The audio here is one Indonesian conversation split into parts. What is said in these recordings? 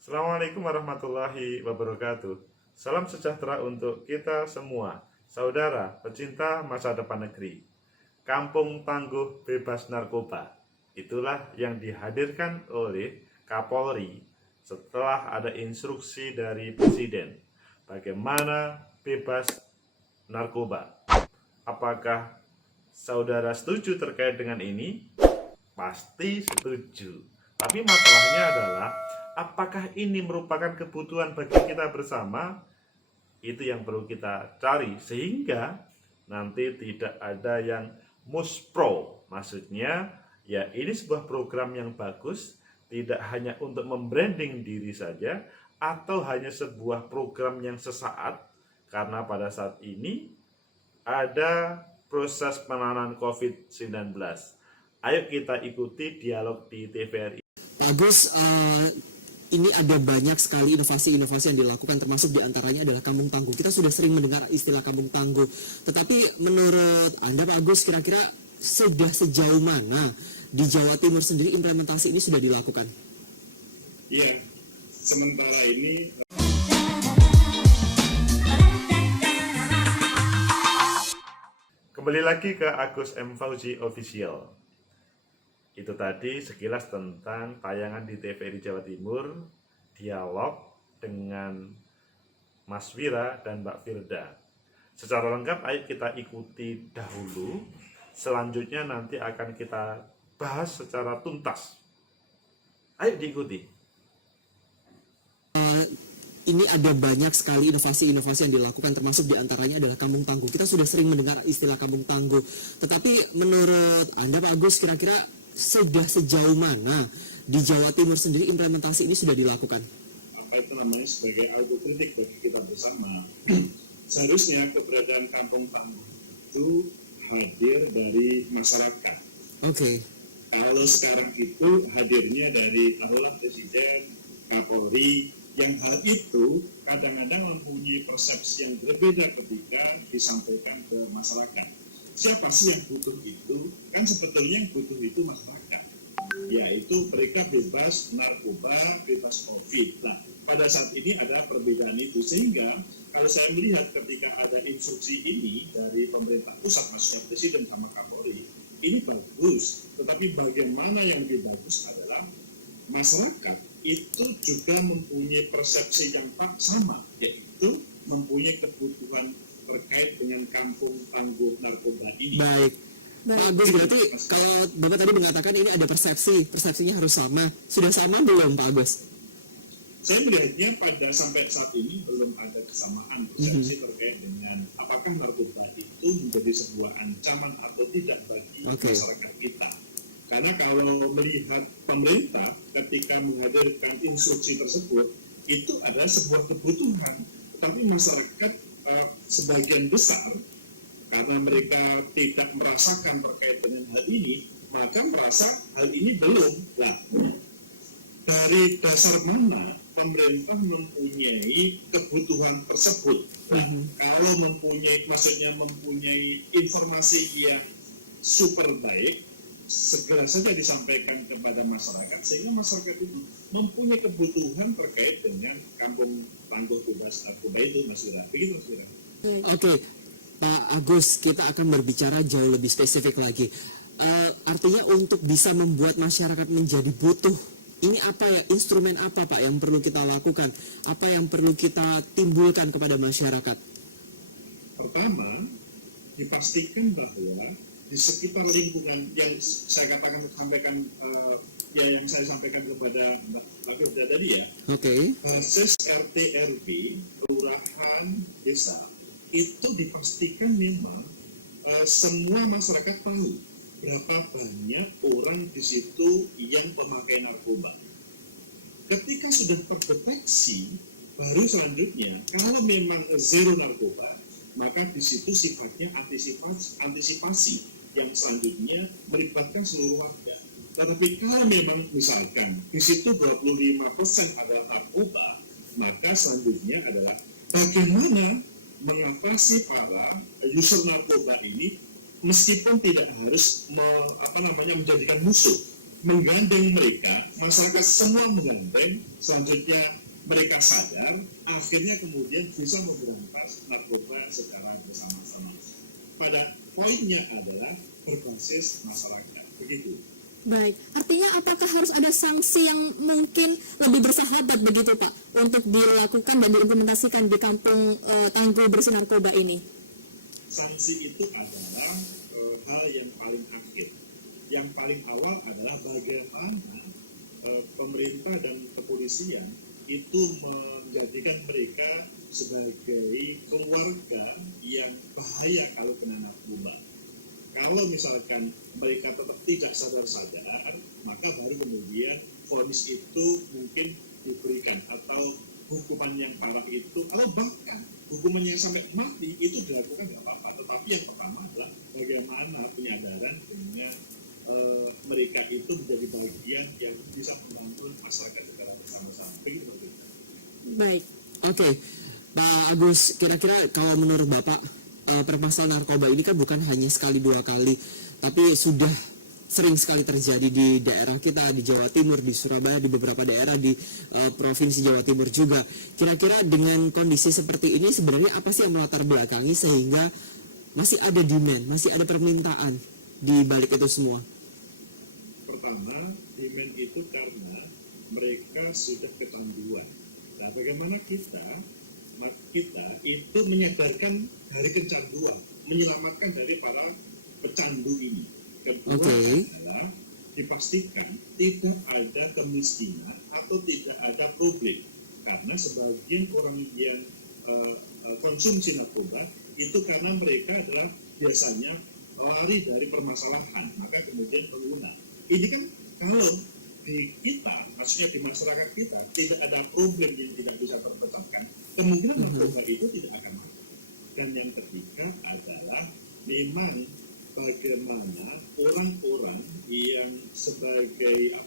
Assalamualaikum warahmatullahi wabarakatuh. Salam sejahtera untuk kita semua, saudara pecinta masa depan negeri. Kampung Tangguh Bebas Narkoba. Itulah yang dihadirkan oleh Kapolri setelah ada instruksi dari Presiden. Bagaimana bebas narkoba? Apakah saudara setuju terkait dengan ini? Pasti setuju. Tapi masalahnya adalah apakah ini merupakan kebutuhan bagi kita bersama? Itu yang perlu kita cari sehingga nanti tidak ada yang muspro. Maksudnya ya ini sebuah program yang bagus, tidak hanya untuk membranding diri saja atau hanya sebuah program yang sesaat, karena pada saat ini ada proses penanganan COVID-19. Ayo kita ikuti dialog di TVRI. Pak Agus, ini ada banyak sekali inovasi-inovasi yang dilakukan, termasuk diantaranya adalah kampung tangguh. Kita sudah sering mendengar istilah kampung tangguh. Tetapi menurut Anda, Pak Agus, kira-kira sudah sejauh mana di Jawa Timur sendiri implementasi ini sudah dilakukan? Iya, sementara ini Kembali lagi ke Agus M. Fauzi Official. Itu tadi sekilas tentang tayangan di TVRI Jawa Timur, dialog dengan Mas Wira dan Mbak Firda. Secara lengkap ayo kita ikuti dahulu, selanjutnya nanti akan kita bahas secara tuntas. Ayo diikuti. Ini ada banyak sekali inovasi-inovasi yang dilakukan, termasuk diantaranya adalah kampung tangguh. Kita sudah sering mendengar istilah kampung tangguh. Tetapi menurut Anda, Pak Agus, kira-kira sudah sejauh mana di Jawa Timur sendiri implementasi ini sudah dilakukan? apa itu namanya sebagai autokritik bagi kita bersama. Seharusnya keberadaan kampung tangguh itu hadir dari masyarakat. Oke. Kalau sekarang itu hadirnya dari taruhlah Presiden, Kapolri, yang hal itu kadang-kadang mempunyai persepsi yang berbeda ketika disampaikan ke masyarakat. Siapa sih yang butuh itu? Kan sebetulnya yang butuh itu masyarakat, yaitu mereka bebas narkoba, bebas COVID. Nah, pada saat ini ada perbedaan itu, sehingga kalau saya melihat ketika ada instruksi ini dari pemerintah pusat, maksudnya Presiden sama Kapolri, ini bagus. Tetapi bagaimana yang lebih bagus adalah masyarakat itu juga mempunyai persepsi yang sama, yaitu mempunyai kebutuhan terkait dengan kampung tangguh narkoba ini. Baik. Pak Agus, berarti kalau Bapak tadi mengatakan ini ada persepsinya harus sama. Sudah sama belum, Pak Agus? Saya melihatnya sampai saat ini belum ada kesamaan persepsi terkait dengan apakah narkoba itu menjadi sebuah ancaman atau tidak bagi masyarakat kita. Karena kalau melihat pemerintah ketika menghadirkan instruksi tersebut, itu adalah sebuah kebutuhan. Tetapi masyarakat sebagian besar, karena mereka tidak merasakan terkait dengan hal ini, maka merasa hal ini belum. Nah, dari dasar mana pemerintah mempunyai kebutuhan tersebut? Nah, kalau maksudnya mempunyai informasi yang super baik, segera saja disampaikan kepada masyarakat, sehingga masyarakat itu mempunyai kebutuhan terkait dengan kampung tangguh bebas narkoba itu, Mas Wira. Begitu, Mas Wira. Oke, Pak Agus, kita akan berbicara jauh lebih spesifik lagi. Artinya untuk bisa membuat masyarakat menjadi butuh, ini apa ya, instrumen apa Pak yang perlu kita lakukan? Apa yang perlu kita timbulkan kepada masyarakat? Pertama, dipastikan bahwa di sekitar lingkungan yang saya sampaikan yang saya sampaikan kepada Mbak Firda tadi ya, basis RT RW, kelurahan, desa, itu dipastikan memang semua masyarakat tahu berapa banyak orang di situ yang pemakai narkoba. Ketika sudah terdeteksi, baru selanjutnya kalau memang zero narkoba, maka di situ sifatnya antisipasi yang selanjutnya melibatkan seluruh warga. Tetapi kalau memang misalkan di situ 25% adalah narkoba, maka selanjutnya adalah bagaimana mengatasi para user narkoba ini meskipun tidak harus menjadikan musuh, menggandeng mereka, masyarakat semua menggandeng, selanjutnya mereka sadar, akhirnya kemudian bisa memberantas narkoba secara bersama-sama. Pada poinnya adalah berbasis masyarakat, begitu. Baik, artinya apakah harus ada sanksi yang mungkin lebih bersahabat begitu Pak untuk dilakukan dan diimplementasikan di kampung tangguh bersih narkoba ini? Sanksi itu adalah hal yang paling akhir. Yang paling awal adalah bagaimana pemerintah dan kepolisian itu menjadikan mereka sebagai keluarga yang bahaya kalau kena narkoba. Kalau misalkan mereka tetap tidak sadar-sadar, maka baru kemudian vonis itu mungkin diberikan, atau hukuman yang parah itu, atau bahkan hukuman yang sampai mati itu dilakukan tidak apa-apa. Tetapi yang pertama adalah bagaimana penyadaran dengan mereka itu menjadi bagian yang bisa membangun masyarakat secara bersama-sama. Begitu, Pak. Baik. Oke, Pak Agus, kira-kira kalau menurut Bapak, permasalahan narkoba ini kan bukan hanya sekali dua kali, tapi sudah sering sekali terjadi di daerah kita, di Jawa Timur, di Surabaya, di beberapa daerah di Provinsi Jawa Timur juga. Kira-kira dengan kondisi seperti ini sebenarnya apa sih yang melatar belakangi sehingga masih ada demand, masih ada permintaan di balik itu semua? Pertama, demand itu karena mereka sudah kecanduan. Nah, bagaimana kita itu menyadarkan dari kecanduan, menyelamatkan dari para pecandu ini. Kedua adalah dipastikan tidak ada kemiskinan atau tidak ada problem, karena sebagian orang yang konsumsi narkoba itu karena mereka adalah biasanya lari dari permasalahan, maka kemudian pengguna. Ini kan kalau di kita, maksudnya di masyarakat kita tidak ada problem yang tidak bisa terpecahkan, kemungkinan narkoba itu tidak akan masuk. Dan yang ketiga adalah memang bagaimana orang-orang yang sebagai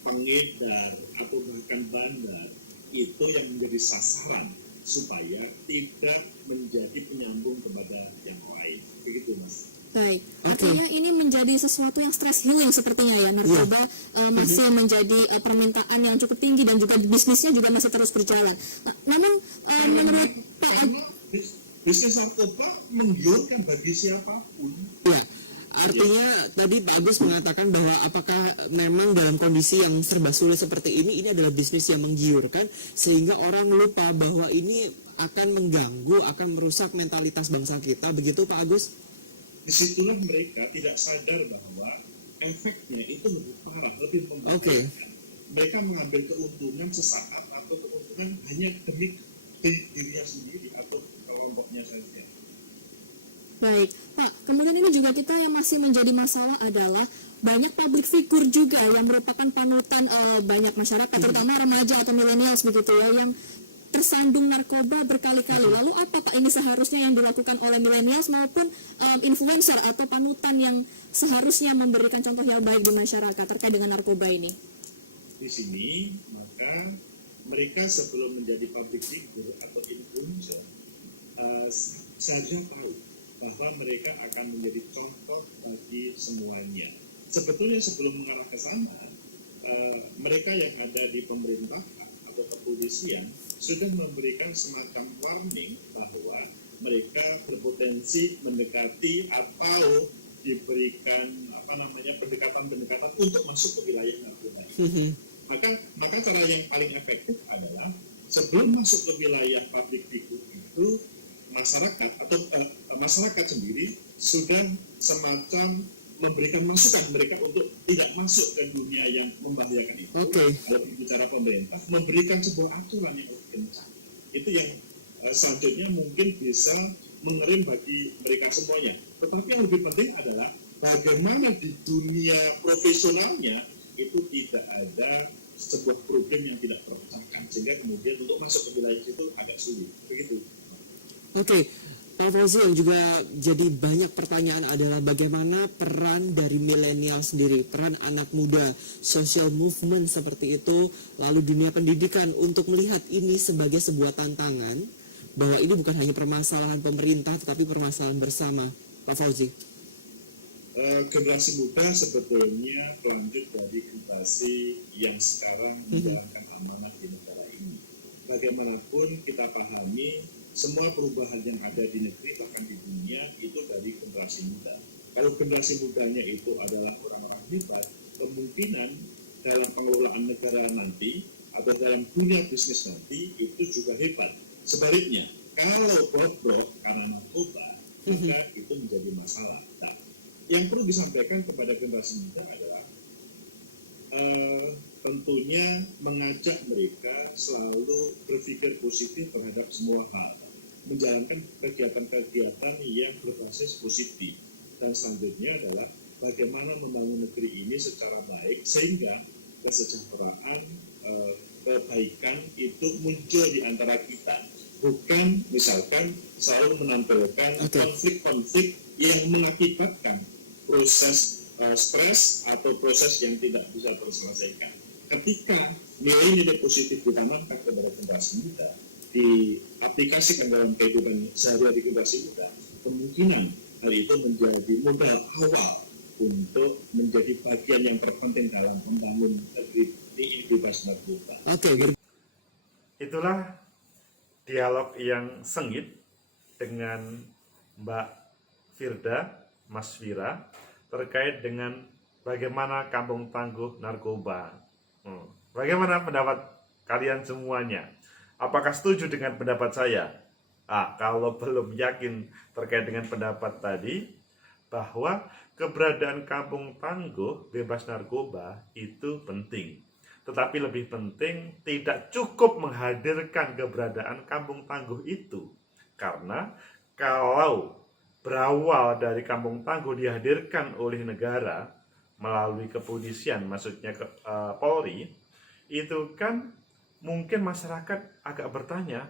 pengedar atau bahkan bandar itu yang menjadi sasaran supaya tidak menjadi penyambung kepada yang lain. Begitu, Mas. Baik, artinya ini menjadi sesuatu yang stress healing sepertinya ya, narkoba masih menjadi permintaan yang cukup tinggi dan juga bisnisnya juga masih terus berjalan. Nah, namun menurut Pak bisnis narkoba menggiurkan bagi siapapun. Ya, artinya tadi Pak Agus mengatakan bahwa apakah memang dalam kondisi yang serba sulit seperti ini adalah bisnis yang menggiurkan sehingga orang lupa bahwa ini akan mengganggu, akan merusak mentalitas bangsa kita, begitu Pak Agus? Disitulah mereka tidak sadar bahwa efeknya itu lebih parah, lebih membahayakan. Mereka mengambil keuntungan sesaat atau keuntungan hanya demi dirinya sendiri atau kelompoknya saja. Baik, Pak, kemudian ini juga kita yang masih menjadi masalah adalah banyak public figure juga yang merupakan panutan banyak masyarakat, terutama remaja atau milenials begitu ya, yang tersandung narkoba berkali-kali. Lalu apa Pak ini seharusnya yang dilakukan oleh milenials maupun influencer atau panutan yang seharusnya memberikan contoh yang baik di masyarakat terkait dengan narkoba ini? Di sini, maka mereka sebelum menjadi public figure atau influencer, seharusnya tahu bahwa mereka akan menjadi contoh bagi semuanya. Sebetulnya sebelum mengarah ke sana, mereka yang ada di pemerintah atau kepolisian sudah memberikan semacam warning bahwa mereka berpotensi mendekati atau diberikan pendekatan untuk masuk ke wilayah narkoba. Maka cara yang paling efektif adalah sebelum masuk ke wilayah public figure itu masyarakat atau masyarakat sendiri sudah semacam memberikan masukan mereka untuk tidak masuk ke dunia yang membahayakan itu. Kalau bicara pemerintah, memberikan sebuah aturan yang lebih kencang. Itu yang selanjutnya mungkin bisa mengerim bagi mereka semuanya. Tetapi yang lebih penting adalah bagaimana di dunia profesionalnya itu tidak ada sebuah problem yang tidak terpecahkan, sehingga kemudian untuk masuk ke wilayah itu agak sulit. Begitu. Pak Fauzi, yang juga jadi banyak pertanyaan adalah bagaimana peran dari milenial sendiri, peran anak muda, social movement seperti itu, lalu dunia pendidikan untuk melihat ini sebagai sebuah tantangan, bahwa ini bukan hanya permasalahan pemerintah, tetapi permasalahan bersama. Pak Fauzi. generasi muda sebetulnya pelanjut dari generasi yang sekarang menjalankan amanah di negara ini. Bagaimanapun kita pahami semua perubahan yang ada di negeri bahkan di dunia itu dari generasi muda. Kalau generasi mudanya itu adalah orang-orang hebat, kemungkinan dalam pengelolaan negara nanti atau dalam dunia bisnis nanti itu juga hebat. Sebaliknya, kalau bobrok karena narkoba, maka itu menjadi masalah. Nah, yang perlu disampaikan kepada generasi muda adalah tentunya mengajak mereka selalu berpikir positif terhadap semua hal, menjalankan kegiatan-kegiatan yang berbasis positif, dan selanjutnya adalah bagaimana membangun negeri ini secara baik sehingga kesejahteraan, kebaikan itu muncul di antara kita, bukan misalkan selalu menampilkan konflik-konflik yang mengakibatkan proses stres atau proses yang tidak bisa terselesaikan. Ketika nilai-nilai positif ditanamkan kepada generasi muda, diaplikasikan dalam kehidupan sehari-hari generasi muda, kemungkinan hal itu menjadi modal awal untuk menjadi bagian yang terpenting dalam membangun negeri ini bebas narkoba. Itulah dialog yang sengit dengan Mbak Firda, Mas Vira, terkait dengan bagaimana kampung tangguh narkoba. Bagaimana pendapat kalian semuanya? Apakah setuju dengan pendapat saya? Kalau belum yakin terkait dengan pendapat tadi, bahwa keberadaan kampung tangguh bebas narkoba itu penting. Tetapi lebih penting, tidak cukup menghadirkan keberadaan kampung tangguh itu. Karena kalau berawal dari kampung tangguh dihadirkan oleh negara melalui kepolisian, maksudnya Polri, itu kan mungkin masyarakat agak bertanya,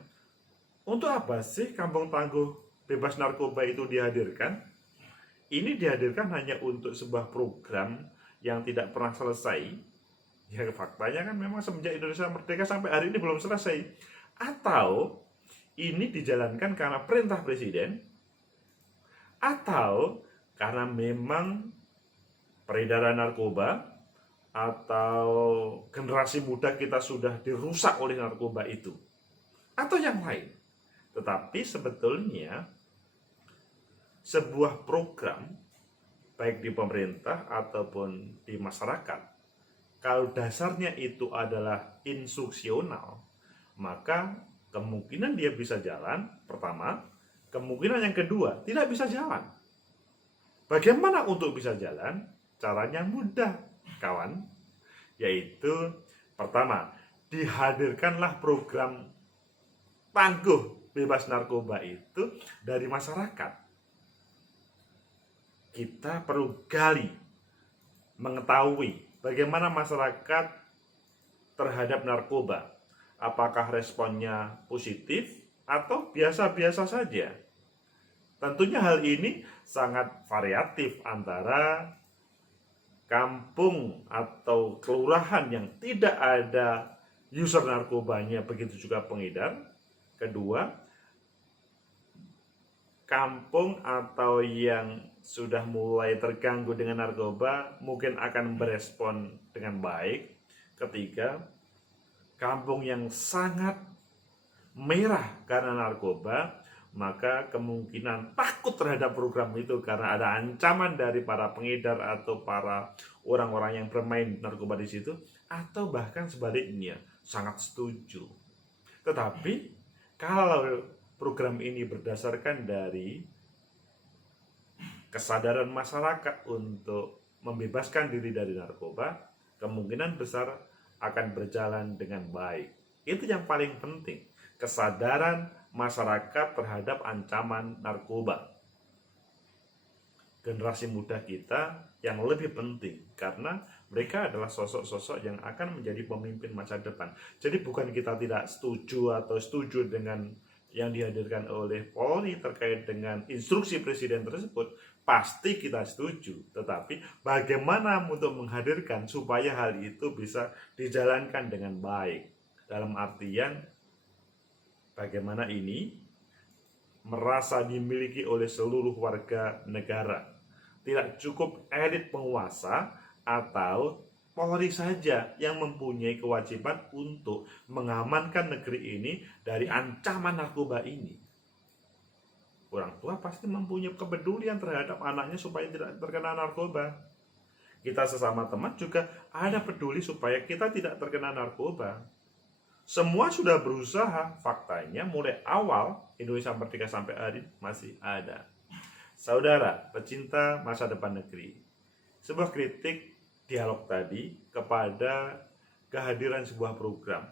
untuk apa sih kampung tangguh bebas narkoba itu dihadirkan? Ini dihadirkan hanya untuk sebuah program yang tidak pernah selesai. Ya, faktanya kan memang semenjak Indonesia merdeka sampai hari ini belum selesai. Atau ini dijalankan karena perintah presiden, atau karena memang peredaran narkoba atau generasi muda kita sudah dirusak oleh narkoba itu, atau yang lain. Tetapi sebetulnya sebuah program baik di pemerintah ataupun di masyarakat, kalau dasarnya itu adalah instruksional, maka kemungkinan dia bisa jalan, pertama. Kemungkinan yang kedua, tidak bisa jalan. Bagaimana untuk bisa jalan? Caranya mudah, kawan. Yaitu, pertama, dihadirkanlah program tangguh bebas narkoba itu dari masyarakat. Kita perlu gali, mengetahui bagaimana masyarakat terhadap narkoba. Apakah responnya positif atau biasa-biasa saja? Tentunya hal ini sangat variatif antara kampung atau kelurahan yang tidak ada user narkobanya, begitu juga pengedar. Kedua, kampung atau yang sudah mulai terganggu dengan narkoba mungkin akan berespon dengan baik. Ketiga, kampung yang sangat merah karena narkoba, maka kemungkinan takut terhadap program itu karena ada ancaman dari para pengedar atau para orang-orang yang bermain narkoba di situ, atau bahkan sebaliknya sangat setuju. Tetapi kalau program ini berdasarkan dari kesadaran masyarakat untuk membebaskan diri dari narkoba, kemungkinan besar akan berjalan dengan baik. Itu yang paling penting, kesadaran masyarakat terhadap ancaman narkoba. Generasi muda kita yang lebih penting karena mereka adalah sosok-sosok yang akan menjadi pemimpin masa depan. Jadi bukan kita tidak setuju atau setuju dengan yang dihadirkan oleh Polri terkait dengan instruksi presiden tersebut, pasti kita setuju. Tetapi bagaimana untuk menghadirkan supaya hal itu bisa dijalankan dengan baik, dalam artian bagaimana ini merasa dimiliki oleh seluruh warga negara, Tidak cukup elit penguasa atau Polri saja yang mempunyai kewajiban untuk mengamankan negeri ini dari ancaman narkoba ini. Orang tua pasti mempunyai kepedulian terhadap anaknya supaya tidak terkena narkoba. Kita sesama teman juga ada peduli supaya kita tidak terkena narkoba. Semua sudah berusaha, faktanya mulai awal Indonesia Merdeka sampai hari ini masih ada. Saudara, pecinta masa depan negeri, sebuah kritik dialog tadi kepada kehadiran sebuah program.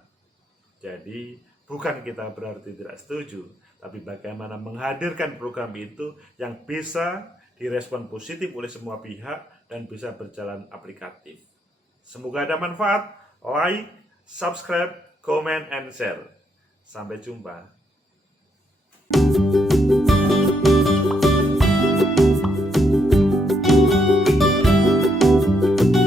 Jadi bukan kita berarti tidak setuju, tapi bagaimana menghadirkan program itu yang bisa direspon positif oleh semua pihak dan bisa berjalan aplikatif. Semoga ada manfaat. Like, subscribe, comment, and share. Sampai jumpa.